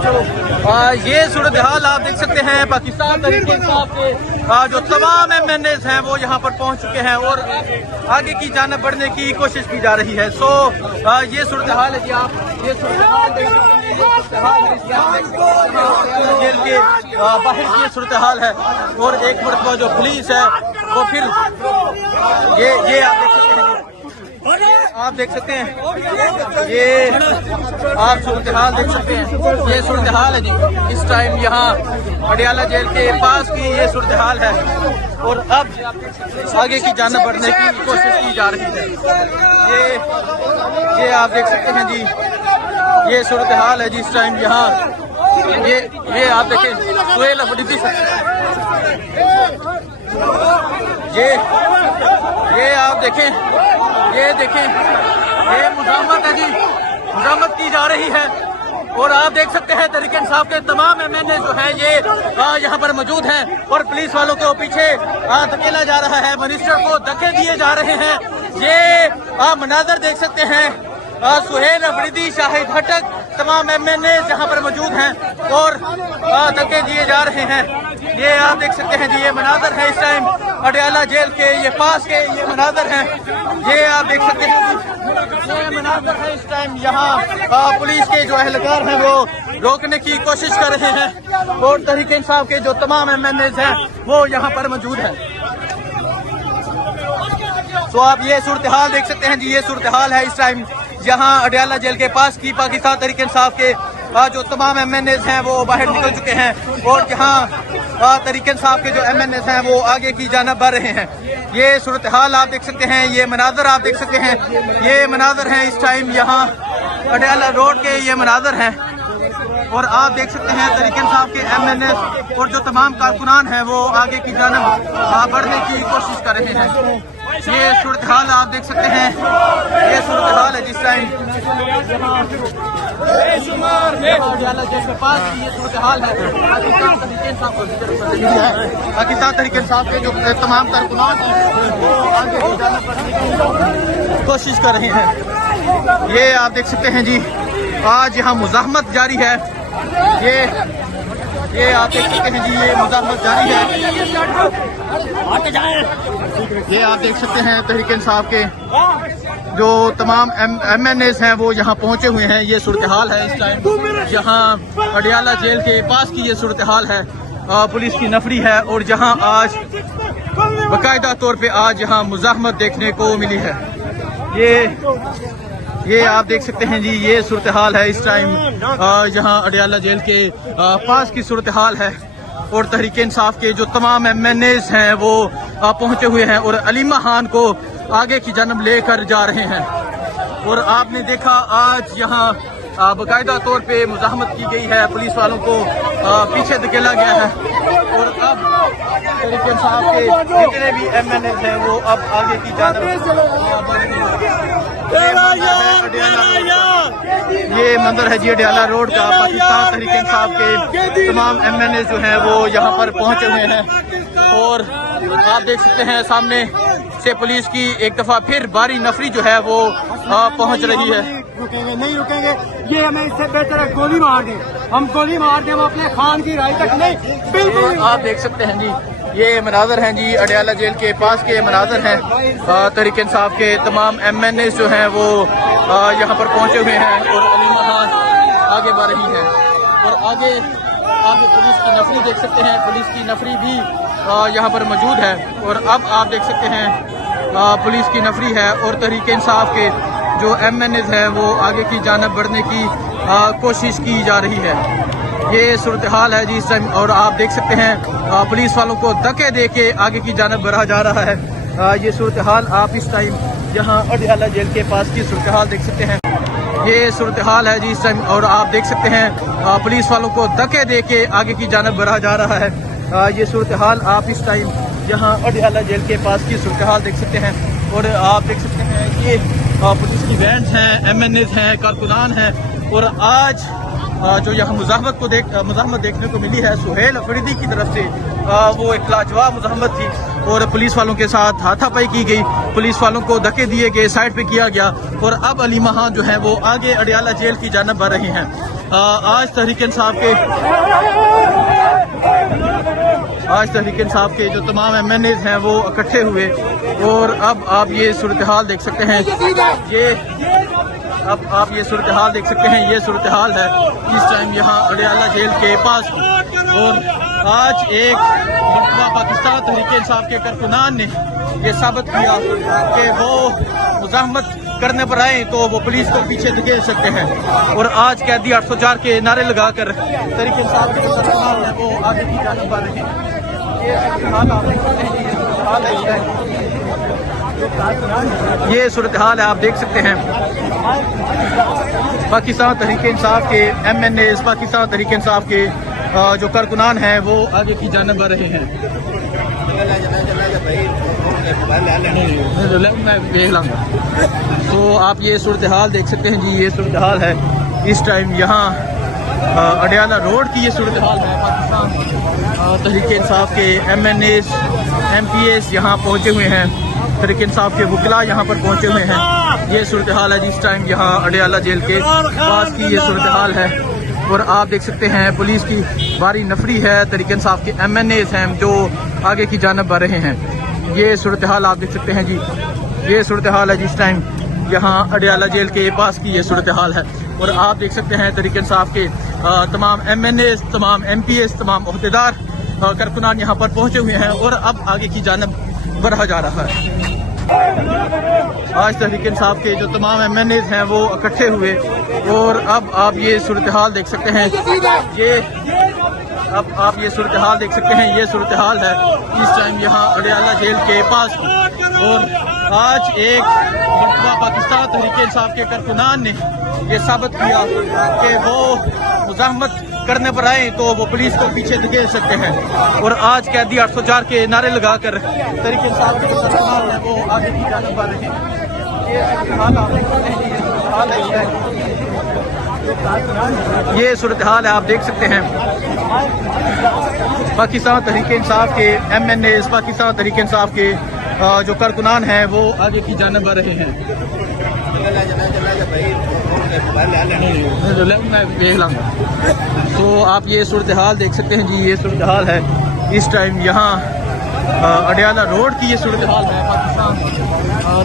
ये सूरत हाल आप देख सकते हैं पाकिस्तान तहरीक इंसाफ के जो तमाम MNAs हैं वो यहाँ पर पहुँच चुके हैं और आगे की जानिब बढ़ने की कोशिश की जा रही है। ये सूरत हाल है जी। आप ये सूरत हाल देख सकते हैं, जेल के बाहर की सूरत हाल है और एक मरतबा जो पुलिस है वो फिर ये आप देख सकते हैं, ये आप सूरत हाल देख सकते हैं, ये सूरत हाल है जी। इस टाइम यहाँ अडियाला जेल के पास की ये सूरत हाल है और अब आगे की जानिब बढ़ने की कोशिश की जा रही है। ये आप देख सकते हैं जी, ये सूरत हाल है जी। इस टाइम यहाँ ये आप देखें, सुहेल अफरीदी ये आप देखें, ये मुजामत है जी, मुजामत की जा रही है और आप देख सकते हैं तहरीक इंसाफ के तमाम MNA जो हैं ये यहाँ पर मौजूद हैं और पुलिस वालों को पीछे धकेला जा रहा है, मिनिस्टर को धक्के दिए जा रहे हैं। ये आप मनाजर देख सकते हैं, सुहेल अफरीदी, शाहिद हटक, तमाम MNA यहाँ पर मौजूद हैं और धक्के दिए जा रहे हैं। ये आप देख सकते हैं जी, ये मनाजर है इस टाइम अडियाला जेल के ये पास के ये मनाजर हैं। ये आप देख सकते हैं जी, ये मनाजर है इस टाइम यहाँ पुलिस के जो एहलकार हैं वो रोकने की कोशिश कर रहे हैं और तहरीक इंसाफ के जो तमाम MNAs हैं वो यहाँ पर मौजूद हैं। आप ये सूरत हाल देख सकते हैं जी, ये सूरत हाल है इस टाइम यहाँ अडियाला जेल के पास की पाकिस्तान तहरीक इंसाफ के जो तमाम MNAs हैं वो बाहर निकल चुके हैं और जहाँ तहरीक इंसाफ के जो MNAs हैं वो आगे की जानिब बढ़ रहे हैं। ये सूरत हाल आप देख सकते हैं, ये मनाजर आप देख सकते हैं, ये मनाजर हैं इस टाइम यहाँ अडियाला रोड के ये मनाजर हैं और आप देख सकते हैं तहरीक इंसाफ के MNAs और जो तमाम कारकुनान हैं वो आगे की जानिब बढ़ने की कोशिश कर रहे हैं। ये सूरत हाल आप देख सकते हैं, ये सूरत हाल है जिस टाइम अडियाला जेल के पास की ये सूरत हाल है। पाकिस्तान तहरीक इंसाफ के जो तमाम कारकुनान हैं वो आगे की जानिब बढ़ने की कोशिश कर रहे हैं। ये आप देख सकते हैं जी, आज यहाँ मुज़ाहमत जारी है। ये आप देख सकते हैं जी, ये मुज़ाहमत जारी है। ये आप देख सकते हैं तहरीक इंसाफ के जो तमाम MNAs हैं वो यहाँ पहुँचे हुए हैं। ये सूरत हाल है इस टाइम यहाँ अडियाला जेल के पास की ये सूरत हाल है। पुलिस की नफरी है और जहाँ आज बाकायदा तौर पे आज यहाँ मुज़ाहमत देखने को मिली है। ये आप देख सकते हैं जी, ये सूरत हाल है इस टाइम यहाँ अडियाला जेल के पास की सूरत हाल है और तहरीक इंसाफ के जो तमाम MNAs हैं वो पहुंचे हुए हैं और अलीमा खान को आगे की जानिब लेकर जा रहे हैं। और आपने देखा आज यहाँ बाकायदा तौर पे मुज़ाहमत की गई है, पुलिस वालों को पीछे धकेला गया है और अब तहरीक इंसाफ के जितने भी MNAs हैं वो अब आगे की जानिब। ये मंदिर है जी अडियाला रोड का। पाकिस्तान तहरीक इंसाफ के तमाम MNAs जो हैं वो यहाँ पर पहुँचे हुए हैं और आप देख सकते हैं सामने से पुलिस की एक दफा फिर भारी नफरी जो है वो पहुँच रही है। नहीं रुकेंगे, ये हमें इससे बेहतर है गोली मार दें, हम गोली मार दें, हम अपने खान की राय तक नहीं। बिल्कुल आप देख सकते हैं जी, ये मनाजर हैं जी अडियाला जेल के पास के मनाजर हैं। तहरीक इंसाफ के तमाम MNAs जो हैं वो यहाँ पर पहुँचे हुए हैं और अलीमा खान आगे बढ़ रही है और आगे पुलिस की नफरी देख सकते हैं, पुलिस की नफरी भी यहाँ पर मौजूद है और अब आप देख सकते हैं पुलिस की नफरी है और तहरीक इंसाफ के जो MNAs हैं वो आगे की जानिब बढ़ने की कोशिश की जा रही है। ये सूरत हाल है जी इस टाइम और आप देख सकते हैं पुलिस वालों को धक्के दे के आगे की जानिब बढ़ा जा रहा है। ये सूरत हाल आप इस टाइम यहाँ अडियाला जेल के पास की सूरत हाल देख सकते हैं। ये सूरत हाल है जी इस टाइम और आप देख सकते हैं पुलिस वालों को धक्के दे के आगे की जानिब बढ़ा जा रहा है। ये सूरत हाल आप इस टाइम यहाँ अडियाला जेल के पास की सूरत हाल देख सकते हैं और आप देख सकते हैं ये पुलिस की वैन हैं, MNAs हैं, कारकुनान हैं और आज जो यहाँ मुज़ाहमत देखने को मिली है सुहेल अफरीदी की तरफ से, वो एक लाजवाब मुज़ाहमत थी और पुलिस वालों के साथ हाथापाई की गई, पुलिस वालों को धक्के दिए गए, साइड पे किया गया और अब अलीमा खान जो है वो आगे अडियाला जेल की जानिब बढ़ रहे हैं। आज तहरीक इंसाफ के जो तमाम MNAs हैं वो इकट्ठे हुए और अब आप ये सूरत हाल देख सकते हैं। ये सूरत हाल देख सकते हैं। ये सूरत हाल है इस टाइम यहाँ अडयाला जेल के पास। और आज एक मरतबा पाकिस्तान तहरीक इंसाफ के कारकुनान ने ये साबित किया कि वो मुज़ाहमत करने पर आए तो वो पुलिस को पीछे धकेल सकते हैं। और आज कैदी 804 के नारे लगाकर तहरीक इंसाफ के कारकुनान है वो आगे की जानिब बढ़ रहे हैं। ये सूरत हाल है, आप देख सकते हैं। पाकिस्तान तहरीक इंसाफ के MNAs, पाकिस्तान तहरीक इंसाफ के जो कारकुनान हैं वो आगे की जानिब बढ़ रहे हैं। मैं देख लूँगा। तो आप ये सूरत हाल देख सकते हैं जी। ये सूरत हाल है इस टाइम यहाँ अडयाला रोड की। ये सूरत हाल है। पाकिस्तान तहरीक इंसाफ के MNAs, MPAs यहाँ पहुँचे हुए हैं। तहरीक इंसाफ के वकला यहाँ पर पहुँचे हुए हैं। ये सूरत हाल है जिस टाइम यहाँ अडयाला जेल के पास की ये सूरत हाल है। और आप देख सकते हैं पुलिस की भारी नफरी है। तहरीक इंसाफ के MNAs हैं जो आगे की जानिब बढ़ रहे हैं। ये सूरत हाल आप देख सकते हैं जी। ये सूरत हाल है जिस टाइम यहाँ अडयाला जेल के पास की ये सूरत हाल है। और आप देख सकते हैं तहरीक इंसाफ के तमाम MNAs, तमाम MPAs, तमाम ओहदेदार कारकुनान यहाँ पर पहुँचे हुए हैं और अब आगे की जानिब बढ़ा जा रहा है। आज तहरीक इंसाफ के जो तमाम MNAs हैं वो इकट्ठे हुए और अब आप ये सूरत हाल देख सकते हैं। ये सूरत हाल देख सकते हैं। ये सूरत हाल है इस टाइम यहाँ अडयाला जेल के पास। और आज एक मरतबा पाकिस्तान तहरीक इंसाफ के कारकुनान ने ये साबित किया कि वो मुज़ाहमत करने पर आए तो वो पुलिस को पीछे धकेल सकते हैं। और आज कैदी 804 के नारे लगाकर तहरीक इंसाफ के कारकुनान है वो आगे की जानिब बढ़ रहे हैं। ये सूरत हाल है, आप देख सकते हैं। पाकिस्तान तहरीक इंसाफ के MNAs, पाकिस्तान तहरीक इंसाफ के जो कारकुनान हैं वो आगे की जानिब बढ़ रहे हैं। मैं देख लूँगा। तो आप ये सूरत हाल देख सकते हैं जी। ये सूरत हाल है इस टाइम यहाँ अडयाला रोड की। ये सूरत हाल है। पाकिस्तान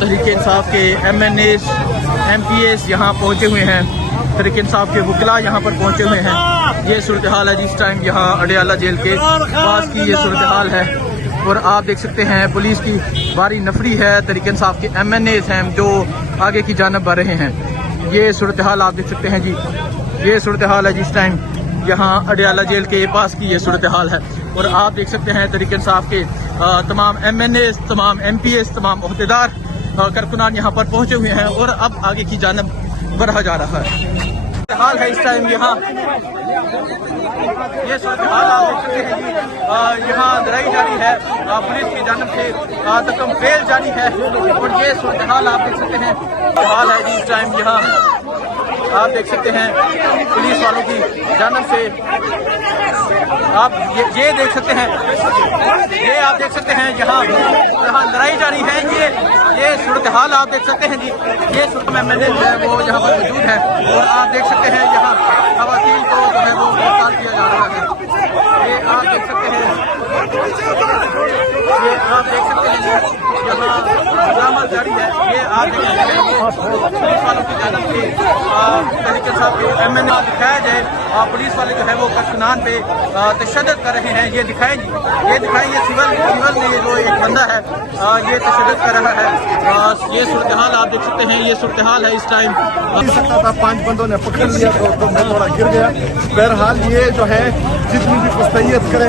तहरीक इंसाफ के MNAs, MPAs यहाँ पहुँचे हुए हैं। तहरीक इंसाफ के वकला यहाँ पर पहुँचे हुए हैं। ये सूरत हाल है जिस टाइम यहाँ अडयाला जेल के पास की ये सूरत हाल है। और आप देख सकते हैं पुलिस की भारी नफरी है। तहरीक इंसाफ के MNAs हैं जो आगे की जानिब बढ़ रहे हैं। ये सूरत हाल आप देख सकते हैं जी। ये सूरत हाल है जिस टाइम यहाँ अडयाला जेल के पास की ये सूरत हाल है। और आप देख सकते हैं तहरीक इंसाफ के तमाम MNAs, तमाम MPAs, तमाम ओहदेदार कारकुनान यहाँ पर पहुँचे हुए हैं और अब आगे की जानिब बढ़ा जा रहा है। हाल है इस टाइम यहाँ। ये सूरत हाल आप देख सकते हैं। यहाँ लड़ाई जारी है, पुलिस की जानिब से तकम फेल जारी है। और ये सूरत हाल आप देख सकते हैं। हाल है जी इस टाइम यहाँ आप देख सकते हैं पुलिस वालों की जानिब से। आप ये देख सकते हैं। ये आप देख सकते हैं यहाँ लड़ाई जारी है। ये सूरत हाल आप देख सकते हैं जी। ये MNAs है वो यहाँ पर मौजूद है। और आप देख सकते हैं यहाँ खवातीन को जो है वो गिरफ्तार किया जा रहा है। ये आप देख सकते हैं। ये आप देख सकते हैं यहाँ बरामद जारी है। ये आप देख सकते हैं पुलिस वालों की जानिब से तहरीक इंसाफ के MNA दिखाया जाए। पुलिस वाले जो है वो कारकुनान पे तशद्दुद कर रहे हैं। ये दिखाएं ये सिविल में जो एक बंदा है ये तशद्दुद कर रहा है। ये सूरत हाल आप देख सकते हैं। ये सूरत हाल है इस टाइम। सकता था 5 बंदों ने पकड़ लिया तो मैं थोड़ा गिर गया। बहरहाल ये जो है जितनी भी मुस्तैयत करे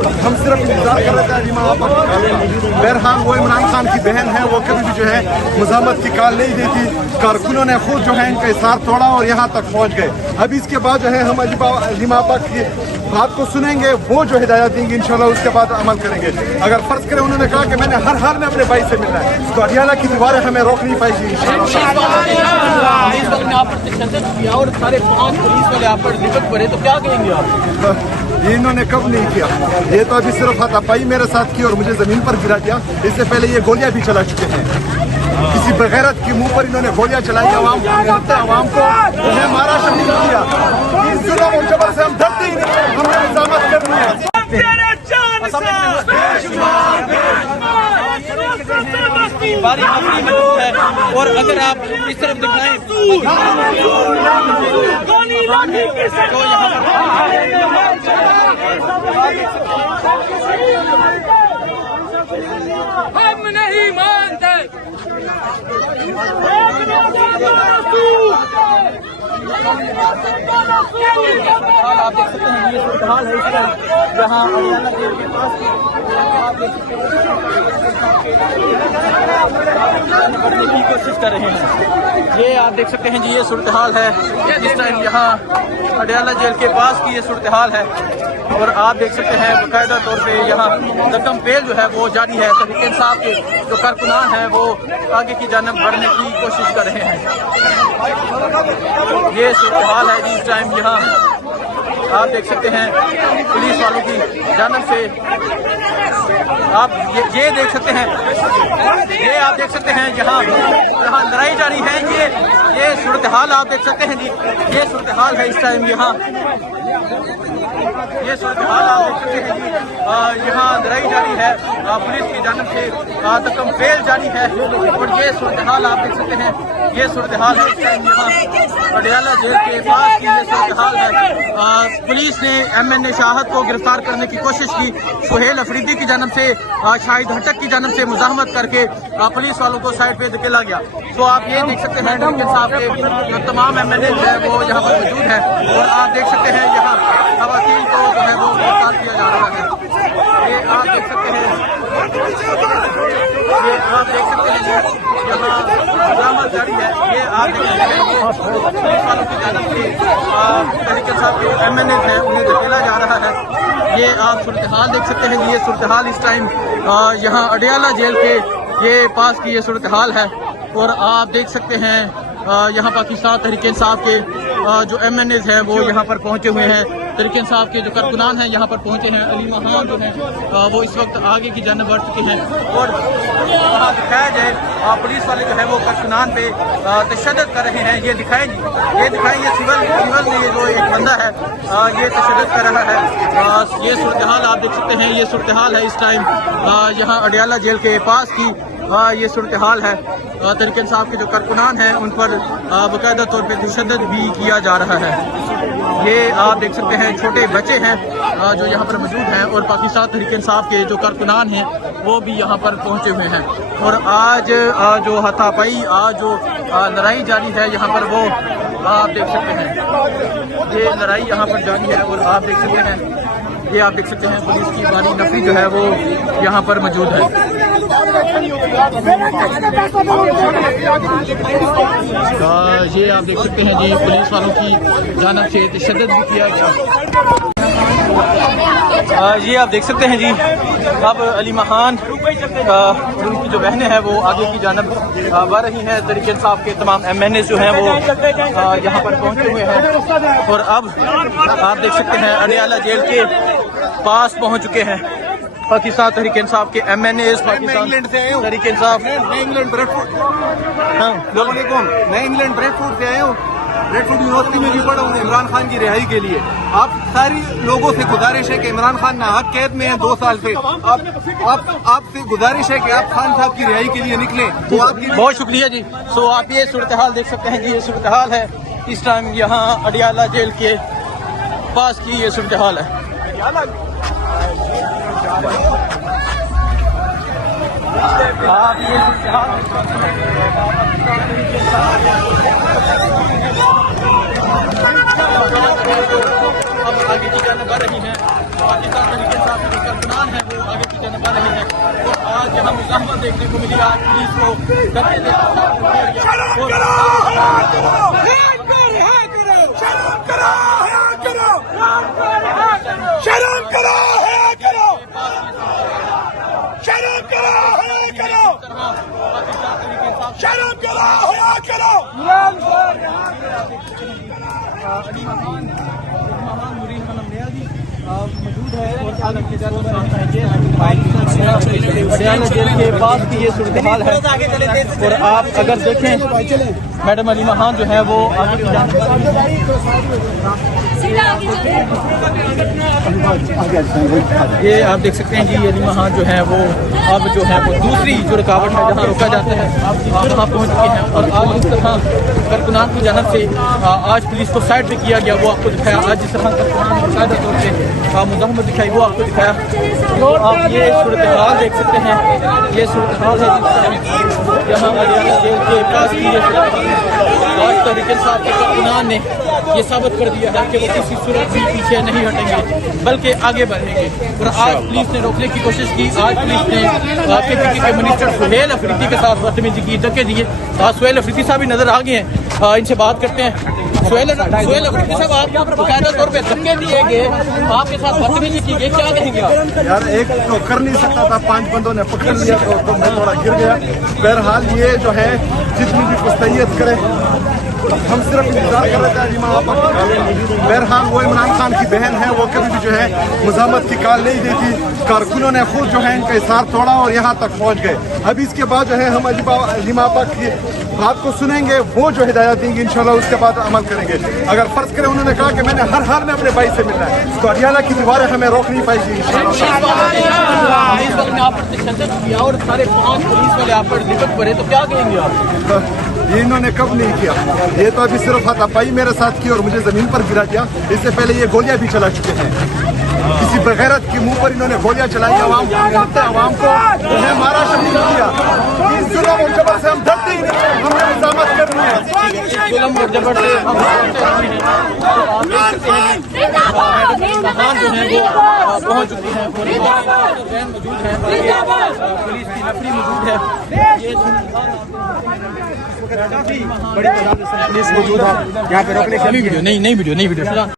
हम सिर्फ इंतजार कर रहे थे अलीमा आपा की कॉल। बहरहाल वो इमरान खान की बहन है, वो कभी भी जो है मुज़ाहमत की कॉल नहीं देती। कारकुनों ने खुद जो है इनका इसार तोड़ा और यहाँ तक पहुँच गए। अब इसके बाद जो है हम अलीमा आपा की बात को सुनेंगे, वो जो हिदायत देंगे इंशाल्लाह उसके बाद अमल करेंगे। अगर फर्ज करें उन्होंने कहा कि मैंने हर हाल में अपने भाई से मिलना है तो अडयाला की दीवारें हमें रोक नहीं पाएगी इंशाल्लाह। और सारे 5 पुलिस वाले आप पर निकट पड़े तो क्या कहेंगे आप? ये इन्होंने कब नहीं किया। ये तो अभी सिर्फ हाथापाई मेरे साथ की और मुझे जमीन पर गिरा दिया। इससे पहले ये गोलियां भी चला चुके हैं। किसी बगैरत के मुंह पर इन्होंने गोलियां चलाई आवाम को उन्हें मारा शहीद किया। इस जुल्म और जबर से हम डरते ही नहीं, हमने निजामत करनी है। बारी अपनी मौजूद है और अगर आप इस तरफ दिखाएं तो यहाँ हम नहीं मानते। आप देख सकते हैं ये सूरत-ए-हाल है इस टाइम जहाँ अडियाला जेल के पास आप देख सकते हैं करने की कोशिश कर रहे हैं। ये आप देख सकते हैं जी ये सूरत-ए-हाल है इस टाइम यहाँ अडियाला जेल के पास की ये सूरत-ए-हाल है और आप देख सकते हैं बाकायदा तौर पे यहाँ रकम पेल जो है वो जारी है। तहरीक इंसाफ के जो कारकुनान हैं वो आगे की जानब बढ़ने की कोशिश कर रहे हैं। ये सूरत-ए-हाल है जी इस टाइम यहाँ आप देख सकते हैं पुलिस वालों की जानब से आप ये देख सकते हैं ये आप देख सकते हैं जहाँ लड़ाई जारी है। ये सूरत-ए-हाल आप देख सकते हैं जी ये सूरत-ए-हाल है इस टाइम यहाँ ये सूरत-ए-हाल आप देख सकते हैं जी यहाँ लड़ाई जारी है पुलिस की जानब से तकम फेल जारी है और ये सूरत-ए-हाल आप देख सकते हैं ये सूरत-ए-हाल है इस टाइम यहाँ अडियाला जेल के पास की ये सूरत-ए-हाल है। पुलिस ने MNA शाहद को गिरफ्तार करने की कोशिश की। सुहेल अफरीदी की जानब से शाहिद हटक की जानब से मुजाहमत करके पुलिस वालों को साइड पे धकेला गया। तो आप ये देख सकते हैं तहरीक इंसाफ के जो तमाम MNA है वो यहाँ पर मौजूद है और आप देख सकते हैं यहाँ खवातीन को जो है वो गिरफ्तार किया जा रहा है। ये आप देख सकते हैं यहाँ मुजाहमत जारी है। ये आप देख सकते हैं ये पुलिस वालों की जानब से तहरीक इंसाफ के MNA हैं उन्हें धकेला जा रहा है। ये आप सूरत-ए-हाल देख सकते हैं ये सूरत-ए-हाल इस टाइम यहाँ अडियाला जेल के ये पास की ये सूरत-ए-हाल है और आप देख सकते हैं यहाँ पाकिस्तान तहरीक इंसाफ के जो MNAs हैं वो यहाँ पर पहुँचे हुए हैं। तहरीक इंसाफ के जो कारकुनान हैं यहाँ पर पहुँचे हैं। अली महान जो है वो इस वक्त आगे की जानब बढ़ चुके हैं और वहाँ दिखाया जाए पुलिस वाले जो है वो कारकुनान पे तशद्दुद कर रहे हैं। ये दिखाएं ये सिविल में ये जो एक बंदा है ये तशद्दुद कर रहा है। ये सूरत-ए-हाल आप देख सकते हैं ये सूरत-ए-हाल है इस टाइम यहाँ अडियाला जेल के पास की ये सूरत-ए-हाल है। तहरीक इंसाफ के जो कारकुनान हैं उन पर बाकायदा तौर पर तशद्दुद भी किया जा रहा है। ये आप देख सकते हैं छोटे बच्चे हैं जो यहाँ पर मौजूद हैं और पाकिस्तान तहरीक इंसाफ के जो कारकुनान हैं वो भी यहाँ पर पहुँचे हुए हैं और आज जो हाथापाई आज जो लड़ाई जारी है यहाँ पर वो आप देख सकते हैं ये लड़ाई यहाँ पर जारी है और आप देख सकते हैं ये आप देख सकते हैं पुलिस की भारी नफरी जो है वो यहाँ पर मौजूद है। ये आप देख सकते हैं जी पुलिस वालों की जानब से तशद्दुद भी किया गया। ये आप देख सकते हैं जी अब अली महान उनकी जो बहनें हैं वो आगे की जानब बढ़ रही हैं। तहरीक इंसाफ के तमाम MNA जो हैं वो यहाँ पर पहुँचे हुए हैं और अब आप देख सकते हैं अडियाला जेल के पास पहुँच चुके हैं पाकिस्तान तहरीक इंसाफ के MNAs। इंग्लैंड से आया हूँ तहरीक इंसाफ मैं इंग्लैंड ब्रेडफोर्ड मैं इंग्लैंड ब्रेडफोर्ड से आया हूँ। ब्रेडफोर्ड यूनिवर्सिटी में भी पढ़ा हूँ इमरान खान की रिहाई के लिए। आप सारी लोगों से गुजारिश है कि इमरान खान नाहक कैद में है 2 साल से। आपसे गुजारिश है कि आप खान साहब की रिहाई के लिए निकलें। तो आपकी बहुत शुक्रिया जी। सो आप ये सूरत-ए-हाल देख सकते हैं जी ये सूरत-ए-हाल है इस टाइम यहाँ अडियाला जेल के पास की ये सूरत-ए-हाल है। आप ये अब आगे की जानब बढ़ रही है पाकिस्तान तहरीक इंसाफ के कारकुनान हैं वो आगे की जानब बढ़ रहे हैं। तो आज यहाँ मुजाहमत देखने को मिली आज पुलिस को धक्के मौजूद है और अडयाला जेल के पास की ये सूरत हाल है। और आप अगर देखें मैडम अलीमा खान जो है वो आगे की जानिब ये आप देख सकते हैं जी अलीमा खान जो है वो अब जो है वो दूसरी जो रुकावट है जहाँ रोका जाता है वहाँ पहुँच चुके हैं। और आज जिस तरह कारकुनान की जानब से आज पुलिस को साइड पे किया गया वो आपको दिखाया। आज जिस तरह कारकुनान ने बाकायदा तौर पर मुजाहमत दिखाई वो आपको दिखाया। तो आप ये सूरत हाल देख सकते हैं, ये सूरत हाल है यहाँ अडयाला जेल के पास की ये सूरत हाल है। आज तहरीक इंसाफ के कारकुनान ने ये साबित कर दिया है कि वो किसी सूरत भी पीछे नहीं हटेंगे बल्कि आगे बढ़ेंगे। और आज पुलिस ने रोकने की कोशिश की। आज पुलिस ने KPK के मिनिस्टर सुहेल अफरीदी के साथ बदतमीजी की, धक्के दिए। आज सुहेल अफरीदी साहब भी नजर आ गए हैं, इनसे बात करते हैं। सुहेल अफरीदी साहब आपको बाकायदा तौर पर धक्के दिए गए, आपके साथ बदतमीजी की गई, क्या कहेंगे आप? यार एक तो कर नहीं सकता था, 5 बंदों ने पकड़ लिया तो मैं थोड़ा गिर गया। बहरहाल ये जो है जितनी भी पुस्तैयत करे हम सिर्फ इंतजार कर रहे थे अलीमा आपा की कॉल। बहरहाल वो इमरान खान की बहन है, वो कभी भी जो है मुजामत की कॉल नहीं देती। कारकुनों ने खुद जो है इनका इशार तोड़ा और यहाँ तक पहुँच गए। अभी इसके बाद जो है हम अलीमा आपा की बात को सुनेंगे, वो जो हिदायत देंगे इंशाल्लाह उसके बाद अमल करेंगे। अगर फर्ज करें उन्होंने कहा कि मैंने हर हाल में अपने भाई से मिलना है तो अडयाला की दीवारें हमें रोक नहीं पाएगी इंशाल्लाह। और सारे 5 पुलिस वाले आप पर दिक्कत पड़े तो क्या कहेंगे आप? ये इन्होंने कब नहीं किया, ये तो अभी सिर्फ हाथापाई मेरे साथ की और मुझे जमीन पर गिरा दिया। इससे पहले ये गोलियां भी चला चुके हैं। किसी बगैरत के मुंह पर इन्होंने गोलियां चलाई, आवाम को उन्हें मारा शहीद किया। इस जुल्म और जबर से हम डरते ही नहीं, हमने निजामत करनी है। जुल्म और जबर से हम जो है वो पहुंच चुके हैं, मौजूद है, पुलिस की नफरी मौजूद है, बड़ी तादाद में पुलिस मौजूद है यहाँ पे रोकने की। नहीं वीडियो